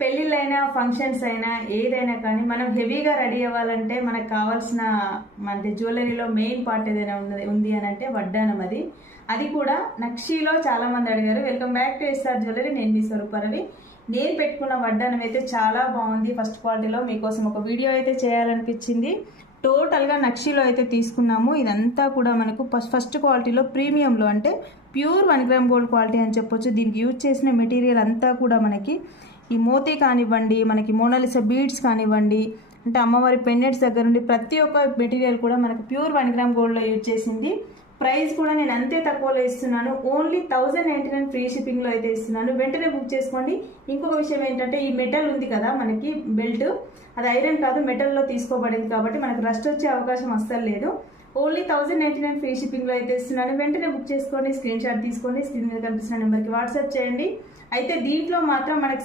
పెళ్ళిళ్ళైనా functions అయినా ఏదైనా కానీ మనం హెవీగా రెడీ అవ్వాలంటే మనకు కావాల్సిన అంటే జ్యువెలరీలో మెయిన్ పార్ట్ ఏదైనా ఉంది అని అంటే వడ్డానం. అది కూడా నక్షీలో చాలా మంది అడిగారు. Welcome back to SR jewellery. నేను మీ స్వరూపరవి. నేను పెట్టుకున్న వడ్డానం అయితే చాలా బాగుంది. ఫస్ట్ క్వాలిటీలో మీకోసం ఒక వీడియో అయితే చేయాలనిపించింది. టోటల్గా నక్షీలో అయితే తీసుకున్నాము. ఇదంతా కూడా మనకు ఫస్ట్ క్వాలిటీలో ప్రీమియంలో అంటే ప్యూర్ 1 గ్రామ్ గోల్డ్ క్వాలిటీ అని చెప్పొచ్చు. దీనికి యూజ్ చేసిన మెటీరియల్ అంతా కూడా మనకి ఈ మోతీ కానివ్వండి, మనకి మోనాలిసా బీడ్స్ కానివ్వండి, అంటే అమ్మవారి పెండెంట్స్ దగ్గర నుండి ప్రతి ఒక్క మెటీరియల్ కూడా మనకి ప్యూర్ 1 గ్రామ్ గోల్డ్లో యూజ్ చేసింది. ప్రైస్ కూడా నేను అంతే తక్కువలో ఇస్తున్నాను. ఓన్లీ 1099 ఫ్రీ షిప్పింగ్లో అయితే ఇస్తున్నాను. వెంటనే బుక్ చేసుకోండి. ఇంకొక విషయం ఏంటంటే ఈ మెటల్ ఉంది కదా మనకి బెల్ట్, అది ఐరన్ కాదు మెటల్లో తీసుకోబడింది కాబట్టి మనకు రస్ట్ వచ్చే అవకాశం అస్సలు లేదు. ఓన్లీ 1099 ఫ్రీ షిప్పింగ్లో అయితే ఇస్తున్నాను. వెంటనే బుక్ చేసుకోండి. స్క్రీన్ షాట్ తీసుకోండి. స్క్రీన్ మీద కనిపిస్తున్న నెంబర్కి వాట్సాప్ చేయండి. అయితే దీంట్లో మాత్రం మనకి